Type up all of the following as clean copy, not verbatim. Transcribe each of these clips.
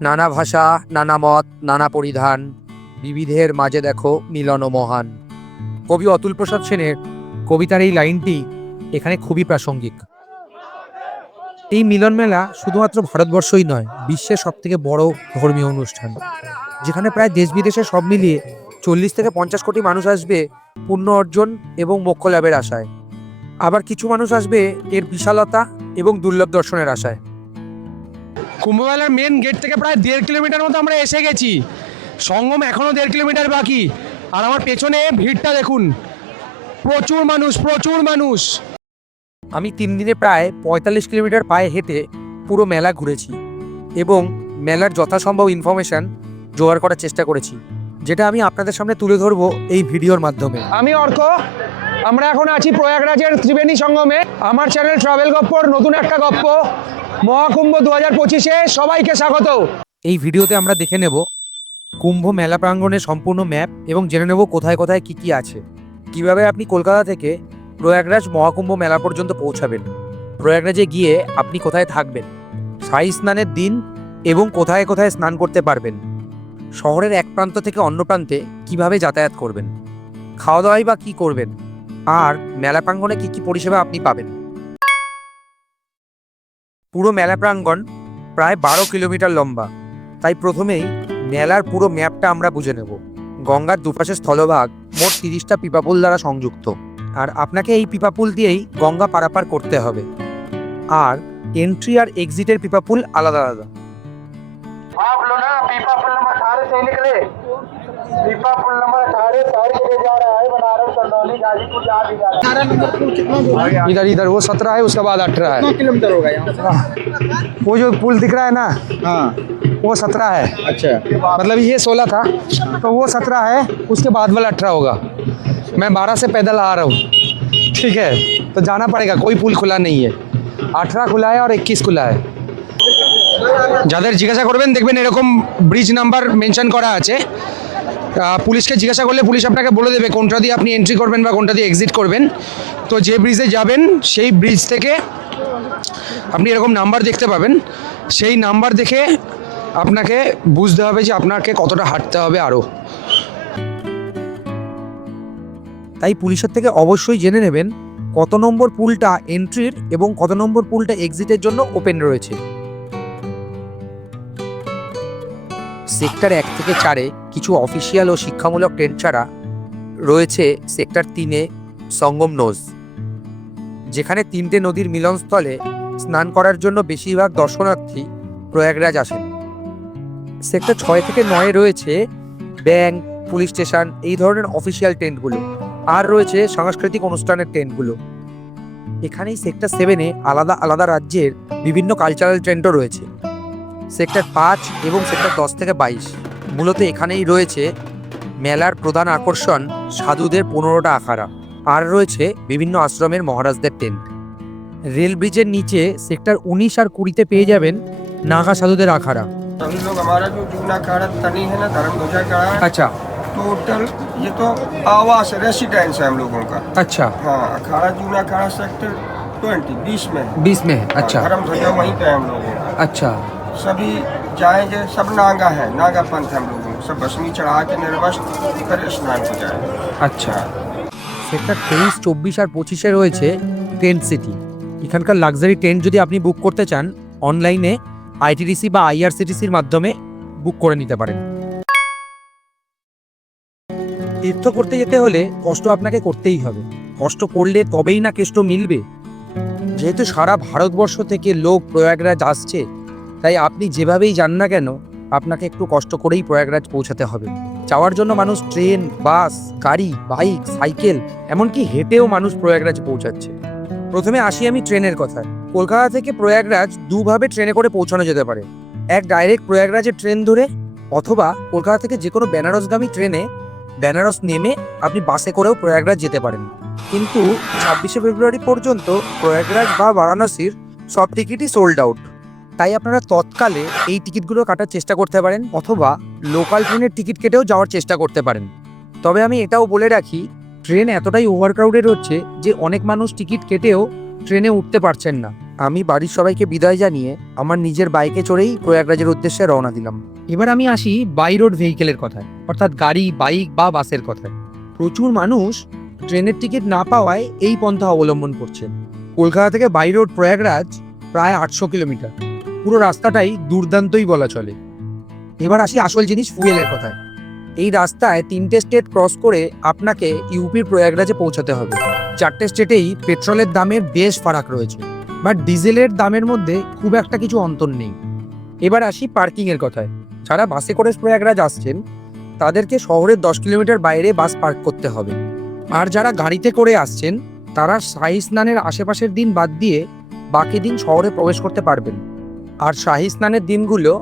নানা ভাষা, নানা মত, নানা পরিধান, বিবিধের মাঝে দেখো মিলন মহান। কবি অতুল প্রসাদ সেনের কবিতার এই লাইনটি এখানে খুবই প্রাসঙ্গিক। এই মিলন মেলা শুধুমাত্র ভারতবর্ষই নয়, বিশ্বের সবথেকে বড় ধর্মীয় অনুষ্ঠান, যেখানে প্রায় দেশ বিদেশে সব মিলিয়ে 40 থেকে 50 কোটি মানুষ আসবে পুণ্য অর্জন এবং মোক্ষ লাভের আশায়। আবার কিছু মানুষ আসবে এর বিশালতা এবং দুর্লভ দর্শনের আশায়। কুম্ভমেলার মেন গেট থেকে প্রায় 1.5 কিলোমিটার মতো আমরা এসে গেছি। সঙ্গম এখনো 1.5 কিলোমিটার বাকি। আর আমার পেছনে ভিড়টা দেখুন, প্রচুর মানুষ। আমি 3 দিনে প্রায় 45 কিলোমিটার পায়ে হেঁটে পুরো মেলা ঘুরেছি এবং মেলার যথাসম্ভব ইনফরমেশন জোগাড় করার চেষ্টা করেছি, যেটা আমি আপনাদের সামনে তুলে ধরবো এই ভিডিওর মাধ্যমে। আমি অর্ক, আমরা এখন আছি প্রয়াগরাজের ত্রিবেণী সঙ্গমে। আমার চ্যানেল ট্রাভেল গপ্পর নতুন একটা গপ্প মহাকুম্ভ 2025-এ সবাইকে স্বাগত। এই ভিডিওতে আমরা দেখে নেব কুম্ভ মেলা প্রাঙ্গণের সম্পূর্ণ ম্যাপ এবং জেনে নেব কোথায় কোথায় কি আছে, কিভাবে আপনি কলকাতা থেকে প্রয়াগরাজ মহাকুম্ভ মেলা পর্যন্ত পৌঁছাবেন, প্রয়াগরাজে গিয়ে আপনি কোথায় থাকবেন, শাহী স্নানের দিন এবং কোথায় কোথায় স্নান করতে পারবেন, শহরের এক প্রান্ত থেকে অন্য প্রান্তে কিভাবে যাতায়াত করবেন, খাওয়া দাওয়াই বা কী করবেন, আর মেলা প্রাঙ্গণে কি পরিষেবা আপনি পাবেন। পুরো মেলা প্রাঙ্গণ প্রায় 12 কিলোমিটার লম্বা, তাই প্রথমেই মেলার পুরো ম্যাপটা আমরা বুঝে নেব। গঙ্গার দুপাশে স্থলভাগ মোট 30টা পিপাপুল দ্বারা সংযুক্ত, আর আপনাকে এই পিপাপুল দিয়েই গঙ্গা পারাপার করতে হবে। আর এন্ট্রি আর এক্সিটের পিপাপুল আলাদা আলাদা। आप लो ना पीपा पुल नंबर 18 से निकले। पीपा पुल नंबर 18 शहर के लिए जा रहा है, बनारस चंदौली गाजीपुर जहाँ भी जा रहा है। इधर वो 17 है, उसके बाद 18 है। कितना किलोमीटर होगा यहाँ से? वो जो पुल दिख रहा है ना, हाँ वो 17 है। अच्छा, मतलब ये 16 था, तो वो 17 है, उसके बाद वाला 18 होगा। मैं 12 से पैदल आ रहा हूँ, ठीक है, तो जाना पड़ेगा। कोई पुल खुला नहीं है, 18 खुला है और 21 खुला है। যাদের জিজ্ঞাসা করবেন দেখবেন এরকম ব্রিজ নাম্বার মেনশন করা আছে। পুলিশকে জিজ্ঞাসা করলে পুলিশ আপনাকে বলে দেবে কোনটা দিয়ে আপনি এন্ট্রি করবেন বা কোনটা দিয়ে এক্সিট করবেন। তো যে ব্রিজে যাবেন সেই ব্রিজ থেকে আপনি এরকম নাম্বার দেখতে পাবেন। সেই নাম্বার দেখে আপনাকে বুঝতে হবে যে আপনাকে কতটা হাঁটতে হবে আরও। তাই পুলিশের থেকে অবশ্যই জেনে নেবেন কত নম্বর পুলটা এন্ট্রির এবং কত নম্বর পুলটা এক্সিটের জন্য ওপেন রয়েছে। সেক্টর 1 থেকে 4-এ কিছু অফিসিয়াল ও শিক্ষামূলক ট্রেন ছাড়া রয়েছে সেক্টর 3-এ সঙ্গম নোজ, যেখানে 3টে নদীর মিলনস্থলে স্নান করার জন্য বেশিরভাগ দর্শনার্থী প্রয়াগরাজ আসেন। সেক্টর 6 থেকে 9-এ রয়েছে ব্যাংক, পুলিশ স্টেশন, এই ধরনের অফিসিয়াল টেন্টগুলো, আর রয়েছে সাংস্কৃতিক অনুষ্ঠানের টেন্টগুলো। এখানেই সেক্টর 7-এ আলাদা আলাদা রাজ্যের বিভিন্ন কালচারাল ট্রেন্টও রয়েছে। সেক্টর 5 এবং সেক্টর 10 থেকে 22 মূলত এখানেই রয়েছে মেলার প্রধান আকর্ষণ সাধুদের 15টা আখাড়া, আর রয়েছে বিভিন্ন আশ্রমের মহারাজদের টেন্ট। রেল ব্রিজের নিচে সেক্টর 19 আর 20-তে পেয়ে যাবেন নাগা সাধুদের আখাড়া। सभी लोग हमारा जो जूना अखाड़ा तनी है ना, धर्म ध्वजा अखाड़ा है, আচ্ছা टोटल ये तो आवास रेसिडेंस है हम लोगों का। अच्छा, हाँ, अखाड़ा जूना अखाड़ा सेक्टर 20 में है। 20 में है। अच्छा धर्म ध्वजा वहीं पे है हम लोगों का। अच्छा, सभी जाएंगे, सब नागा है, नागा पंथ है हम लोगों को। सब भस्मी चढ़ा के निर्वस्त्र कर स्नान हो जाए। আচ্ছা। সেক্টর 23, 24 আর 25-এ রয়েছে টেন্ট সিটি। এখানকার লাক্সারি টেন্ট যদি আপনি বুক করতে চান, অনলাইনে আইটিডিসি বা আইআরসিটিসির মাধ্যমে বুক করে নিতে পারেন। তীর্থ করতে যেতে হলে কষ্ট আপনাকে করতেই হবে, কষ্ট করলে তবেই না কেষ্ট মিলবে। যেহেতু সারা ভারতবর্ষ থেকে লোক প্রয়াগরাজ আসছে, তাই আপনি যেভাবেই যান না কেন আপনাকে একটু কষ্ট করেই প্রয়াগরাজ পৌঁছাতে হবে। যাওয়ার জন্য মানুষ ট্রেন, বাস, গাড়ি, বাইক, সাইকেল, এমনকি হেঁটেও মানুষ প্রয়াগরাজ পৌঁছাচ্ছে। প্রথমে আসি আমি ট্রেনের কথায়। কলকাতা থেকে প্রয়াগরাজ দুভাবে ট্রেনে করে পৌঁছানো যেতে পারে। এক ডাইরেক্ট প্রয়াগরাজের ট্রেন ধরে, অথবা কলকাতা থেকে যে কোনো বেনারসগামী ট্রেনে বেনারস নেমে আপনি বাসে করেও প্রয়াগরাজ যেতে পারেন। কিন্তু 26শে ফেব্রুয়ারি পর্যন্ত প্রয়াগরাজ বা বারাণসীর সব টিকিটই সোল্ড আউট। তাই আপনারা তৎকালে এই টিকিটগুলো কাটার চেষ্টা করতে পারেন, অথবা লোকাল ট্রেনের টিকিট কেটেও যাওয়ার চেষ্টা করতে পারেন। তবে আমি এটাও বলে রাখি, ট্রেন এতটাই ওভারক্রাউডেড হচ্ছে যে অনেক মানুষ টিকিট কেটেও ট্রেনে উঠতে পারছেন না। আমি বাড়ির সবাইকে বিদায় জানিয়ে আমার নিজের বাইকে চড়েই প্রয়াগরাজের উদ্দেশ্যে রওনা দিলাম। এবার আমি আসি বাই রোড ভেহিকেলের কথায়, অর্থাৎ গাড়ি, বাইক বা বাসের কথায়। প্রচুর মানুষ ট্রেনের টিকিট না পাওয়ায় এই পন্থা অবলম্বন করছেন। কলকাতা থেকে বাই রোড প্রয়াগরাজ প্রায় 800 কিলোমিটার। পুরো রাস্তাটাই দুর্দান্তই বলা চলে। এবার আসি আসল জিনিস, ফুয়েলের কথায়। এই রাস্তায় 3টে স্টেট ক্রস করে আপনাকে ইউপির প্রয়াগরাজে পৌঁছাতে হবে। 4টে স্টেটেই পেট্রোলের দামের বেশ ফারাক রয়েছে, বাট ডিজেলের দামের মধ্যে খুব একটা কিছু অন্তর নেই। এবার আসি পার্কিংয়ের কথায়। যারা বাসে করে প্রয়াগরাজ আসছেন তাদেরকে শহরের 10 কিলোমিটার বাইরে বাস পার্ক করতে হবে। আর যারা গাড়িতে করে আসছেন তারা শাহী স্নানের আশেপাশের দিন বাদ দিয়ে বাকি দিন শহরে প্রবেশ করতে পারবেন। আর শাহী স্নানের দিনগুলো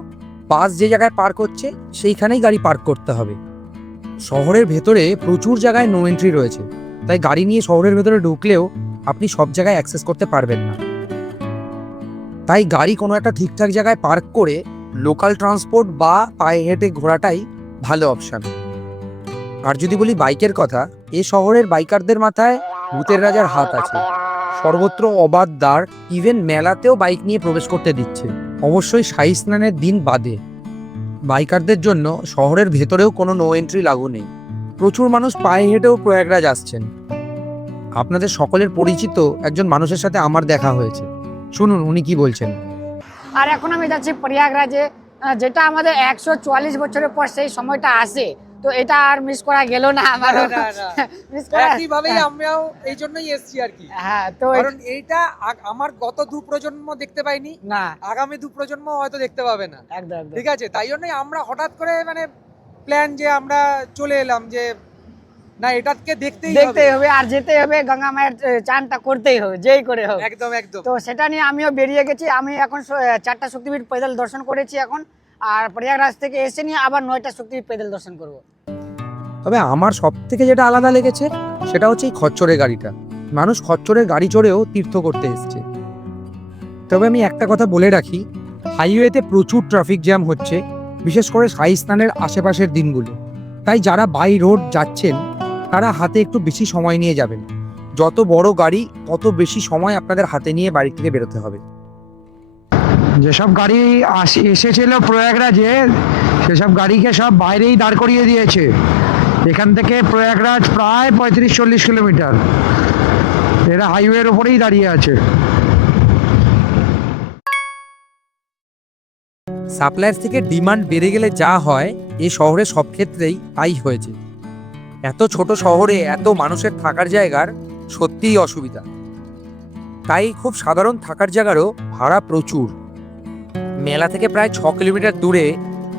বাস যে জায়গায় পার্ক হচ্ছে সেইখানেই গাড়ি পার্ক করতে হবে। শহরের ভেতরে প্রচুর জায়গায় নো এন্ট্রি রয়েছে, তাই গাড়ি নিয়ে শহরের ভেতরে ঢুকলেও আপনি সব জায়গায় অ্যাক্সেস করতে পারবেন না। তাই গাড়ি কোনো একটা ঠিকঠাক জায়গায় পার্ক করে লোকাল ট্রান্সপোর্ট বা পায়ে হেঁটে ঘোরাটাই ভালো অপশান। আর যদি বলি বাইকের কথা, এ শহরের বাইকারদের মাথায় ভূতের রাজার হাত আছে। সর্বত্র অবাধ দাঁড়, ইভেন মেলাতেও বাইক নিয়ে প্রবেশ করতে দিচ্ছে, অবশ্যই শাহী স্নানের দিন বাদে। বাইকারদের জন্য শহরের ভেতরেও কোনো নো এন্ট্রি লাগু নেই। প্রচুর মানুষ পায়ে হেঁটেও প্রয়াগরাজ আসছেন। আপনাদের সকলের পরিচিত একজন মানুষের সাথে আমার দেখা হয়েছে, শুনুন উনি কি বলছেন। আর এখন আমি যাচ্ছি প্রয়াগরাজে, যেটা আমাদের 144 বছরের পর সেই সময়টা আসে, তো এটা আর মিস করা গেল না আমার। মিস করা একইভাবেই আমরাও এই জন্যই এসেছি আর কি। হ্যাঁ, তো কারণ এইটা আমার গত 2 প্রজন্ম দেখতে পাইনি, না, আগামী 2 প্রজন্ম হয়তো দেখতে পাবে না। একদম একদম। ঠিক আছে, তাই জন্যই আমরা হঠাৎ করে মানে প্ল্যান যে আমরা চলে এলাম যে না এটাকে দেখতেই হবে আর যেতে হবে, গঙ্গা মায়ের চানটা করতেই হবে, যেই করে হোক। একদম একদম। তো সেটা নিয়ে আমিও বেরিয়ে গেছি। আমি এখন 4টা শক্তিপীঠ পেদল দর্শন করেছি এখন, আর প্রয়াগরাজ থেকে এসে নিয়ে আবার 9টা শক্তিপীঠ পেদল দর্শন করব। তবে আমার সব থেকে যেটা আলাদা লেগেছে সেটা হচ্ছে এই খচ্চরের গাড়িটা। মানুষ খচ্চরের গাড়ি চড়েও তীর্থ করতে এসছে। তবে আমি একটা কথা বলে রাখি, হাইওয়েতে প্রচুর ট্রাফিক জ্যাম হচ্ছে, বিশেষ করে শাহী স্নানের আশেপাশের দিনগুলো। তাই যারা বাই রোড যাচ্ছেন তারা হাতে একটু বেশি সময় নিয়ে যাবেন। যত বড় গাড়ি তত বেশি সময় আপনাদের হাতে নিয়ে বাড়ি থেকে বেরোতে হবে। যেসব গাড়ি এসেছিল প্রয়াগরাজে সেসব গাড়িকে সব বাইরেই দাঁড় করিয়ে দিয়েছে। এখান থেকে প্রয়াগরাজ প্রায় 35-40 কিলোমিটার। এরা হাইওয়ের ওপরেই দাঁড়িয়ে আছে। সাপ্লায়ার থেকে ডিমান্ড বেড়ে গেলে যা হয়, এই শহরে সব ক্ষেত্রেই তাই হয়েছে। এত ছোট শহরে এত মানুষের থাকার জায়গার সত্যিই অসুবিধা। তাই খুব সাধারণ থাকার জায়গারও ভাড়া প্রচুর। মেলা থেকে প্রায় 6 কিলোমিটার দূরে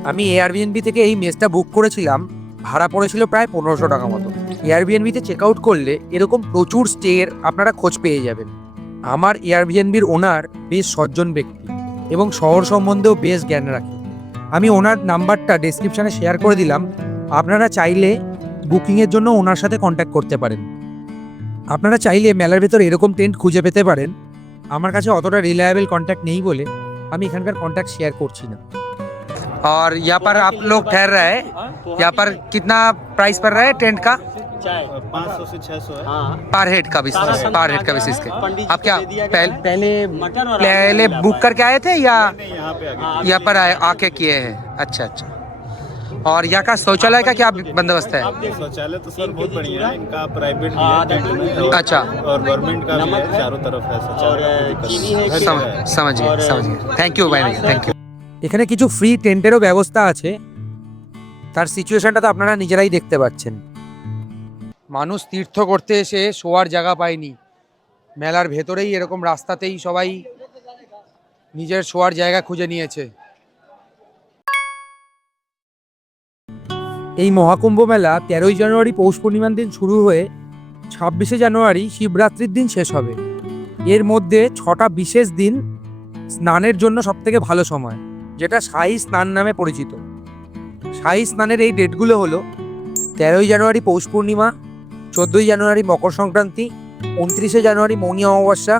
আমি এয়ারবিএনবি থেকে এই মেসটা বুক করেছিলাম। ভাড়া পড়েছিল প্রায় 1500 টাকা মতো। এয়ারবিএনবিতে চেক আউট করলে এরকম প্রচুর স্টের আপনারা খোঁজ পেয়ে যাবেন। আমার এয়ারবিএনবির ওনার বেশ সজ্জন ব্যক্তি এবং শহর সম্বন্ধেও বেশ জ্ঞান রাখে। আমি ওনার নাম্বারটা ডেসক্রিপশানে শেয়ার করে দিলাম, আপনারা চাইলে বুকিংয়ের জন্য ওনার সাথে কন্ট্যাক্ট করতে পারেন। আপনারা চাইলে মেলার ভেতর এরকম টেন্ট খুঁজে পেতে পারেন। আমার কাছে অতটা রিলায়েবল কন্ট্যাক্ট নেই বলে আমি এখানকার কন্ট্যাক্ট শেয়ার করছি না। और यहाँ पर आप लोग ठहर रहे हैं, यहाँ पर कितना प्राइस पड़ रहा है टेंट का? 500 से 600 है। पर हेड का बेसिस, पर हेड का बेसिस के। आप क्या मटन और पहले बुक करके आए थे या यहाँ पे यहाँ पर आके किए हैं? अच्छा अच्छा। और यहाँ का शौचालय का क्या बंदोबस्त है? शौचालय तो सर बहुत बढ़िया है, इनका प्राइवेट भी है टेंट में, अच्छा। और गवर्नमेंट का भी है, चारों तरफ है शौचालय। समझ गए। थैंक यू भाई, थैंक यू। এখানে কিছু ফ্রি টেন্টেরও ব্যবস্থা আছে, তার সিচুয়েশনটা তো আপনারা নিজেরাই দেখতে পাচ্ছেন। মানুষ তীর্থ করতে এসে শোয়ার জায়গা পায়নি, মেলার ভেতরেই এরকম রাস্তাতেই সবাই নিজের শোয়ার জায়গা খুঁজে নিয়েছে। এই মহাকুম্ভ মেলা 13ই জানুয়ারি পৌষ পূর্ণিমার দিন শুরু হয়ে 26শে জানুয়ারি শিবরাত্রির দিন শেষ হবে। এর মধ্যে 6টা বিশেষ দিন স্নানের জন্য সবথেকে ভালো সময়, যেটা শাহী স্নান নামে পরিচিত। শাহী স্নানের এই ডেটগুলো হলো 13ই জানুয়ারি পৌষ পূর্ণিমা, 14ই জানুয়ারি মকর সংক্রান্তি, 29শে জানুয়ারি মৌনী অমাবস্যা।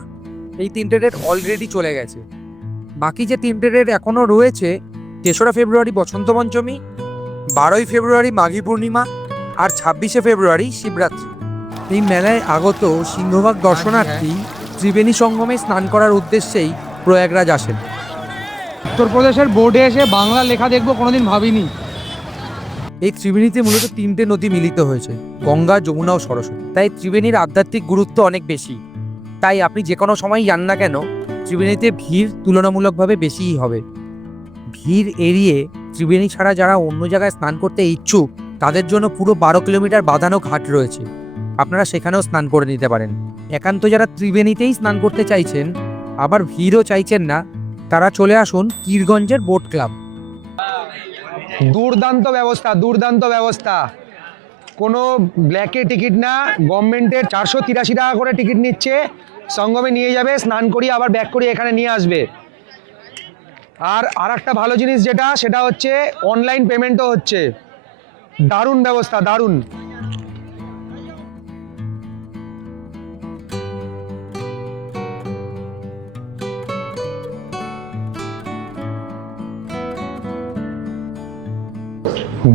এই 3টে ডেট অলরেডি চলে গেছে। বাকি যে 3টে ডেট এখনও রয়েছে, 3রা ফেব্রুয়ারি বসন্ত পঞ্চমী, 12ই ফেব্রুয়ারি মাঘী পূর্ণিমা আর 26শে ফেব্রুয়ারি শিবরাত্রি। এই মেলায় আগত সিংহভাগ দর্শনার্থী ত্রিবেণী সঙ্গমে স্নান করার উদ্দেশ্যেই প্রয়াগরাজ আসেন। উত্তরপ্রদেশের বোর্ডে এসে বাংলা লেখা দেখবো কোনোদিন ভাবিনি। এই ত্রিবেণীতে মূলত 3টে নদী মিলিত হয়েছে, গঙ্গা, যমুনা ও সরস্বতী। তাই ত্রিবেণীর আধ্যাত্মিক গুরুত্ব অনেক বেশি। তাই আপনি যে কোনো সময় যান না কেন, ত্রিবেণীতে ভিড় তুলনামূলকভাবে বেশিই হবে। ভিড় এড়িয়ে ত্রিবেণী ছাড়া যারা অন্য জায়গায় স্নান করতে ইচ্ছুক তাদের জন্য পুরো 12 কিলোমিটার বাঁধানো ঘাট রয়েছে, আপনারা সেখানেও স্নান করে নিতে পারেন। একান্ত যারা ত্রিবেণীতেই স্নান করতে চাইছেন, আবার ভিড়ও চাইছেন না, তারা চলে আসুন কিরগঞ্জের বোট ক্লাব। দুর্দান্ত ব্যবস্থা, দুর্দান্ত ব্যবস্থা। কোনো ব্ল্যাকে টিকিট না, গভর্নমেন্টের 483 টাকা করে টিকিট নিচ্ছে, সঙ্গমে নিয়ে যাবে, স্নান করিয়ে আবার ব্যাক করিয়ে এখানে নিয়ে আসবে। আর একটা ভালো জিনিস যেটা, সেটা হচ্ছে অনলাইন পেমেন্টও হচ্ছে। দারুণ ব্যবস্থা, দারুণ।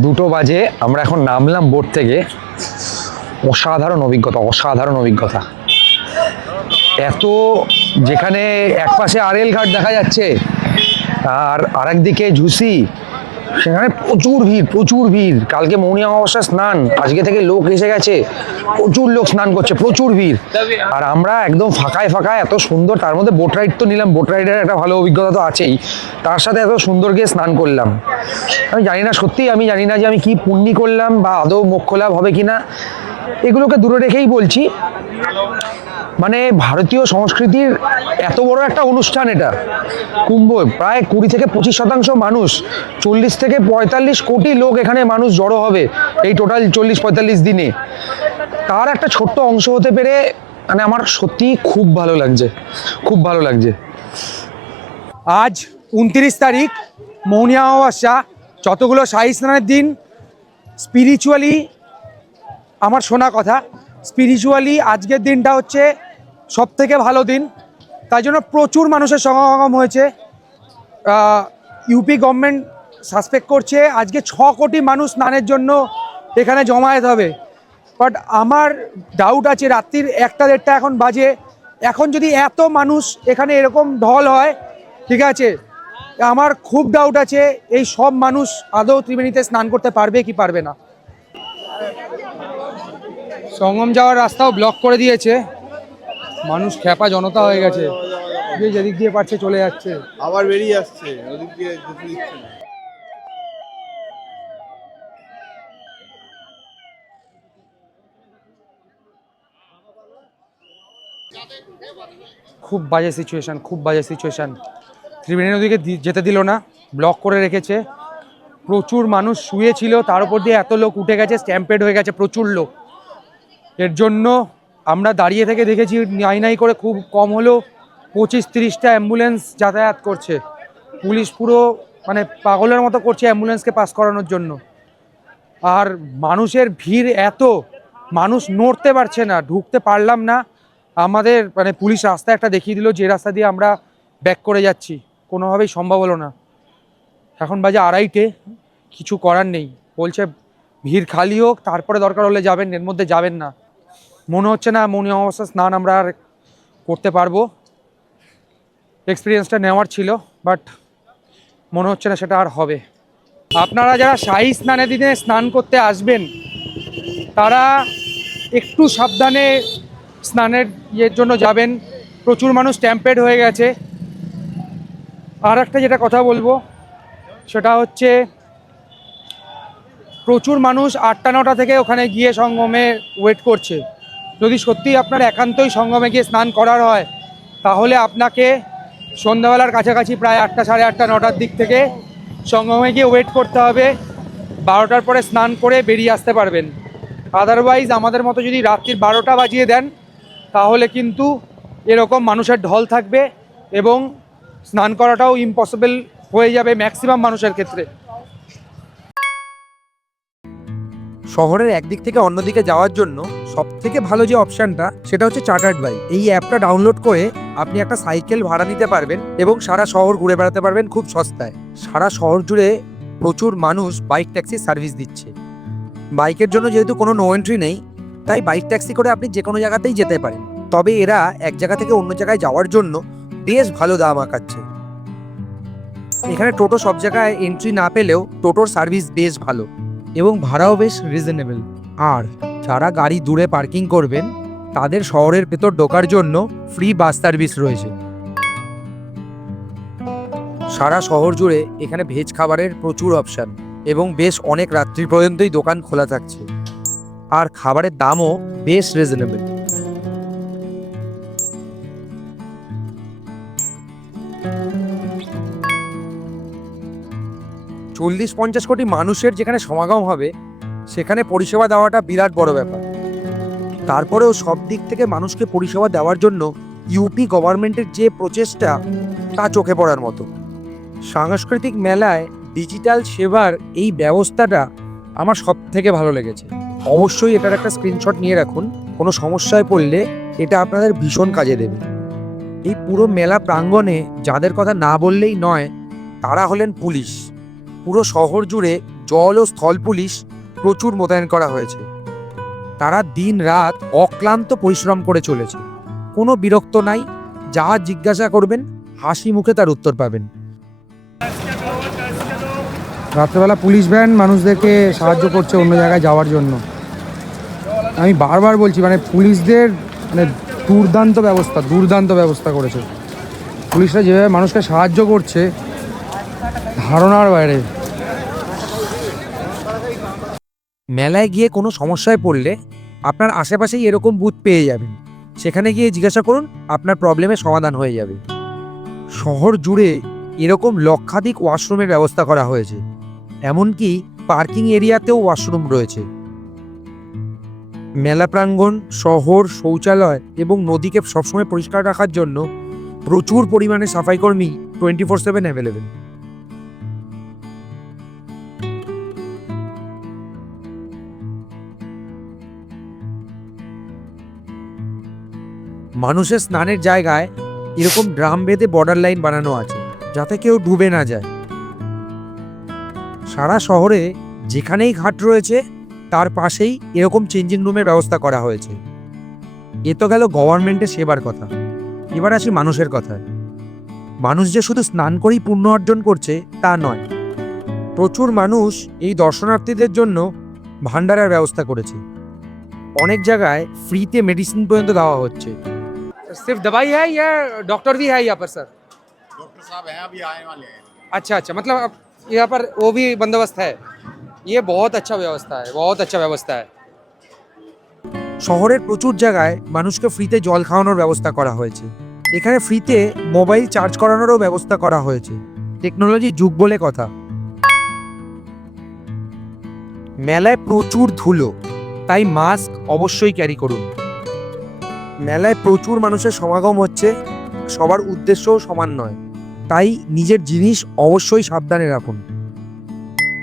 দুটো বাজে, আমরা এখন নামলাম বোট থেকে। অসাধারণ অভিজ্ঞতা, অসাধারণ অভিজ্ঞতা। এত, যেখানে এক পাশে আরেল ঘাট দেখা যাচ্ছে আর আরেকদিকে ঝুসি, সেখানে প্রচুর ভিড়, প্রচুর ভিড়। কালকে মৌনী অমাবস্যা স্নান, আজকে থেকে লোক এসে গেছে, প্রচুর লোক স্নান করছে, প্রচুর ভিড়। আর আমরা একদম ফাঁকায় ফাঁকায়, এত সুন্দর। তার মধ্যে বোট রাইড তো নিলাম, বোট রাইডের একটা ভালো অভিজ্ঞতা তো আছেই, তার সাথে এত সুন্দর গিয়ে স্নান করলাম। আমি জানি না, সত্যি আমি জানি না যে আমি কি পুণ্যি করলাম বা আদৌ মোক্ষ লাভ হবে কিনা, এগুলোকে দূরে রেখেই বলছি। মানে ভারতীয় সংস্কৃতির এত বড় একটা অনুষ্ঠান এটা, কুম্ভ, প্রায় 20 থেকে 25% মানুষ, 40 থেকে 45 কোটি লোক এখানে মানুষ জড়ো হবে এই টোটাল 40-45 দিনে। তার একটা ছোট্ট অংশ হতে পেরে মানে আমার সত্যি খুব ভালো লাগছে, খুব ভালো লাগছে। আজ 29 তারিখ, মৌনী অমাবস্যা। যতগুলো শাহী স্নানের দিন, স্পিরিচুয়ালি আমার শোনা কথা, স্পিরিচুয়ালি আজকের দিনটা হচ্ছে সব থেকে ভালো দিন। তাই জন্য প্রচুর মানুষের সমাগম হয়েছে। ইউপি গভর্নমেন্ট সাসপেক্ট করছে আজকে 6 কোটি মানুষ স্নানের জন্য এখানে জমায়েত হবে। বাট আমার ডাউট আছে, রাত্রির 1টা-1.5টা এখন বাজে, এখন যদি এত মানুষ এখানে এরকম ঢল হয়, ঠিক আছে, আমার খুব ডাউট আছে এই সব মানুষ আদৌ ত্রিবেণীতে স্নান করতে পারবে কি পারবে না। সঙ্গম যাওয়ার রাস্তাও ব্লক করে দিয়েছে, মানুষ খেপা জনতা হয়ে গেছে, যে যেদিক দিয়ে পারছে চলে যাচ্ছে। আবার বেরিয়ে আসছে ওদিক দিয়ে যেতে দিচ্ছে না। খুব বাজে সিচুয়েশান, খুব বাজে সিচুয়েশান। ত্রিবেণী নদীকে যেতে দিল না, ব্লক করে রেখেছে। প্রচুর মানুষ শুয়েছিল, তার উপর দিয়ে এত লোক উঠে গেছে, স্ট্যাম্পেড হয়ে গেছে প্রচুর লোক। এর জন্য আমরা দাঁড়িয়ে থেকে দেখেছি নাই করে খুব কম হলেও 25-30টা অ্যাম্বুলেন্স যাতায়াত করছে। পুলিশ পুরো মানে পাগলের মতো করছে অ্যাম্বুলেন্সকে পাস করানোর জন্য। আর মানুষের ভিড় এত, মানুষ নড়তে পারছে না, ঢুকতে পারলাম না। আমাদের মানে পুলিশ রাস্তা একটা দেখিয়ে দিল, যে রাস্তা দিয়ে আমরা ব্যাক করে যাচ্ছি, কোনোভাবেই সম্ভব হলো না। এখন বাজে 2:30, কিছু করার নেই। বলছে ভিড় খালি হোক, তারপরে দরকার হলে যাবেন, এর মধ্যে যাবেন না। মনে হচ্ছে না মৌনী অমাবস্যা স্নান আমরা আর করতে পারবো। এক্সপিরিয়েন্সটা নেওয়ার ছিল, বাট মনে হচ্ছে না সেটা আর হবে। আপনারা যারা শাহী স্নানের দিনে স্নান করতে আসবেন, তারা একটু সাবধানে স্নানের ইয়ের জন্য যাবেন। প্রচুর মানুষ স্ট্যাম্পেড হয়ে গেছে। আর একটা যেটা কথা বলবো সেটা হচ্ছে, প্রচুর মানুষ 8টা-9টা থেকে ওখানে গিয়ে সঙ্গমে ওয়েট করছে। যদি সত্যি আপনার একান্তই সঙ্গমে গিয়ে স্নান করার হয়, তাহলে আপনাকে সন্ধ্যাবেলার কাছাকাছি প্রায় 8টা, সাড়ে 8টা, 9টার দিক থেকে সঙ্গমে গিয়ে ওয়েট করতে হবে। 12টার পরে স্নান করে বেরিয়ে আসতে পারবেন। আদারওয়াইজ আমাদের মতো যদি রাত্রির 12টা বাজিয়ে দেন, তাহলে কিন্তু এরকম মানুষের ঢল থাকবে এবং স্নান করাটাও ইম্পসিবল হয়ে যাবে ম্যাক্সিমাম মানুষের ক্ষেত্রে। শহরের একদিক থেকে অন্যদিকে যাওয়ার জন্য সবথেকে ভালো যে অপশানটা, সেটা হচ্ছে চার্টার্ড বাইক। এই অ্যাপটা ডাউনলোড করে আপনি একটা সাইকেল ভাড়া নিতে পারবেন এবং সারা শহর ঘুরে বেড়াতে পারবেন খুব সস্তায়। সারা শহর জুড়ে প্রচুর মানুষ বাইক ট্যাক্সির সার্ভিস দিচ্ছে। বাইকের জন্য যেহেতু কোনো নো এন্ট্রি নেই, তাই বাইক ট্যাক্সি করে আপনি যে কোনো জায়গাতেই যেতে পারেন। তবে এরা এক জায়গা থেকে অন্য জায়গায় যাওয়ার জন্য বেশ ভালো দাম আঁকাচ্ছে। এখানে টোটো সব জায়গায় এন্ট্রি না পেলেও টোটোর সার্ভিস বেশ ভালো এবং ভাড়াও বেশ রিজনেবল। আর যারা গাড়ি দূরে পার্কিং করবেন তাদের শহরের ভেতর ঢোকার জন্য ফ্রি বাস সার্ভিস রয়েছে। সারা শহর জুড়ে এখানে ভেজ খাবারের প্রচুর অপশান এবং বেশ অনেক রাত্রি পর্যন্তই দোকান খোলা থাকছে। আর খাবারের দামও বেশ রিজনেবল। চল্লিশ 50 কোটি মানুষের যেখানে সমাগম হবে সেখানে পরিষেবা দেওয়াটা বিরাট বড় ব্যাপার। তারপরেও সব দিক থেকে মানুষকে পরিষেবা দেওয়ার জন্য ইউপি গভর্নমেন্টের যে প্রচেষ্টা তা চোখে পড়ার মতো। সাংস্কৃতিক মেলায় ডিজিটাল সেবার এই ব্যবস্থাটা আমার সব থেকে ভালো লেগেছে। অবশ্যই এটার একটা স্ক্রিনশট নিয়ে রাখুন, কোনো সমস্যায় পড়লে এটা আপনাদের ভীষণ কাজে দেবে। এই পুরো মেলা প্রাঙ্গণে যাদের কথা না বললেই নয় তারা হলেন পুলিশ। পুরো শহর জুড়ে জল ও স্থল পুলিশ প্রচুর মোতায়েন করা হয়েছে। তারা দিন রাত অক্লান্ত পরিশ্রম করে চলেছে, কোনো বিরক্ত নাই। যা জিজ্ঞাসা করবেন হাসি মুখে তার উত্তর পাবেন। রাত্রেবেলা পুলিশ ভ্যান মানুষদেরকে সাহায্য করছে অন্য জায়গায় যাওয়ার জন্য। আমি বারবার বলছি, মানে পুলিশদের মানে দুর্দান্ত ব্যবস্থা করেছে। পুলিশরা যেভাবে মানুষকে সাহায্য করছে ধারণার বাইরে। মেলায় গিয়ে কোনো সমস্যায় পড়লে আপনার আশেপাশেই এরকম বুথ পেয়ে যাবেন, সেখানে গিয়ে জিজ্ঞাসা করুন, আপনার প্রবলেমের সমাধান হয়ে যাবে। শহর জুড়ে এরকম লক্ষাধিক ওয়াশরুমের ব্যবস্থা করা হয়েছে, এমনকি পার্কিং এরিয়াতেও ওয়াশরুম রয়েছে। মেলা প্রাঙ্গণ, শহর, শৌচালয় এবং নদীকে সবসময় পরিষ্কার রাখার জন্য প্রচুর পরিমাণে সাফাইকর্মী 24/7 অ্যাভেলেবেল। মানুষের স্নানের জায়গায় এরকম ড্রাম বেঁধে বর্ডার লাইন বানানো আছে যাতে কেউ ডুবে না যায়। সারা শহরে যেখানেই ঘাট রয়েছে তার পাশেই এরকম চেঞ্জিং রুমের ব্যবস্থা করা হয়েছে। এ তো গেল গভর্নমেন্টের সেবার কথা, এবার আসি মানুষের কথায়। মানুষ যে শুধু স্নান করেই পুণ্য অর্জন করছে তা নয়, প্রচুর মানুষ এই দর্শনার্থীদের জন্য ভান্ডারের ব্যবস্থা করেছে। অনেক জায়গায় ফ্রিতে মেডিসিন পর্যন্ত দেওয়া হচ্ছে। सिर्फ दवाई है या डॉक्टर भी है यहाँ पर सर? डॉक्टर साहब हैं अभी आने वाले हैं। अच्छा, मतलब अब यहाँ पर वो भी बंदोबस्त है। ये बहुत अच्छा व्यवस्था है। শহরের প্রচুর জায়গায় মানুষকে ফ্রিতে জল খাওয়ানোর ব্যবস্থা করা হয়েছে। এখানে ফ্রিতে মোবাইল চার্জ করানোরও ব্যবস্থা করা হয়েছে। টেকনোলজি যুগ বলে কথা। মেলায় প্রচুর ধুলো, তাই মাস্ক অবশ্যই ক্যারি করুন। মেলায় প্রচুর মানুষের সমাগম হচ্ছে, সবার উদ্দেশ্যও সমান নয়, তাই নিজের জিনিস অবশ্যই সাবধানে রাখুন।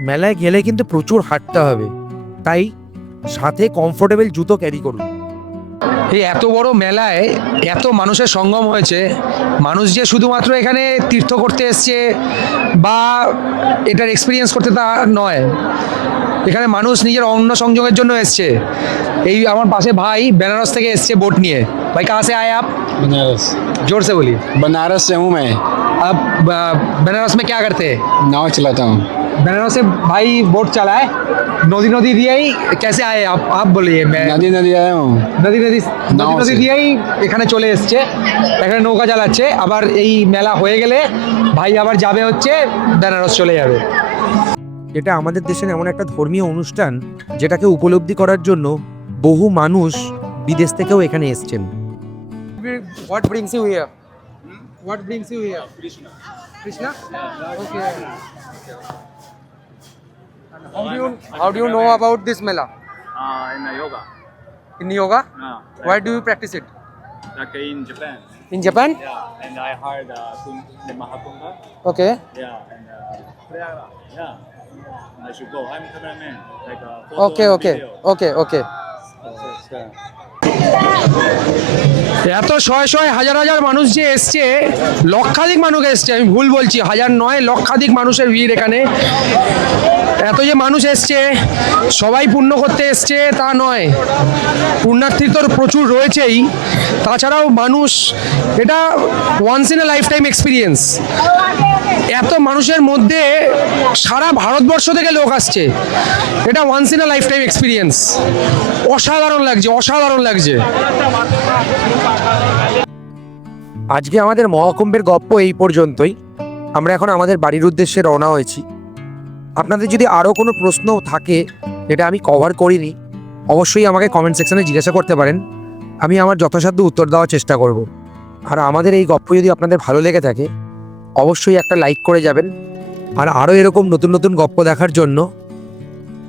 মেলায় গেলে কিন্তু প্রচুর হাঁটতে হবে, তাই সাথে কমফোর্টেবল জুতো ক্যারি করুন। এই এত বড় মেলায় এত মানুষের সঙ্গম হয়েছে, মানুষ যে শুধুমাত্র এখানে তীর্থ করতে এসছে বা এটার এক্সপিরিয়েন্স করতে তা নয়, এখানে মানুষ নিজের অন্ন সংযোগের জন্য এসছে। এই আমার পাশে ভাই বেনারস থেকে এসছে বোট নিয়ে। ভাই কাহা সে আয়ে আপ? बनारस जोर से बोलिए। बनारस से हूँ मैं। आप बनारस में क्या करते हैं? नाव चलाता हूँ। बनारस से भाई बोट चलाए, नदी दिए ही कैसे आए आप बोलिए। मैं नदी आया हूँ। নদী নাও আছে। দিয়েই এখানে চলে এসছে, এখানে নৌকা চালাচ্ছে। আবার এই মেলা হয়ে গেলে ভাই আবার যাবে হচ্ছে বেনারস চলে যাবে। এটা আমাদের দেশের এমন একটা ধর্মীয় অনুষ্ঠান যেটাকে উপলব্ধি করার জন্য বহু মানুষ বিদেশ থেকেও এখানে এসেছেন। What brings you here? What brings you here? Krishna? Okay. How do you know about this mela? In yoga. In yoga? Like, Why do you practice it? like in Japan. In Japan? Yeah, and I heard the Mahakunda. Okay. Yeah, and Prayagraj. Yeah, I should go. I'm cameraman. Like photo Okay, and okay, video. okay, okay. So, এত শয়ে শয়ে হাজার হাজার মানুষ যে এসছে, লক্ষাধিক মানুষ এসছে, আমি ভুল বলছি, হাজার নয় লক্ষাধিক মানুষের ভিড় এখানে। এত যে মানুষ এসছে, সবাই পুণ্য করতে এসছে তা নয়, পুণ্যার্থী তো প্রচুর রয়েছেই, তাছাড়াও মানুষ, এটা once in a lifetime experience. এত মানুষের মধ্যে সারা ভারতবর্ষ থেকে লোক আসছে, এটা once in a lifetime experience. অসাধারণ লাগছে, অসাধারণ লাগছে। আজকে আমাদের মহাকুম্ভের গপ্প এই পর্যন্তই। আমরা এখন আমাদের বাড়ির উদ্দেশ্যে রওনা হয়েছি। আপনাদের যদি আরও কোনো প্রশ্ন থাকে যেটা আমি কভার করিনি, অবশ্যই আমাকে কমেন্ট সেকশনে জিজ্ঞাসা করতে পারেন, আমি আমার যথাসাধ্য উত্তর দেওয়ার চেষ্টা করব। আর আমাদের এই গপ্প যদি আপনাদের ভালো লেগে থাকে, অবশ্যই একটা লাইক করে যাবেন। আর আরও এরকম নতুন নতুন গপ্প দেখার জন্য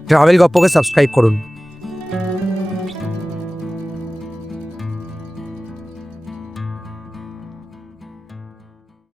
ট্রাভেল গপ্পকে সাবস্ক্রাইব করুন।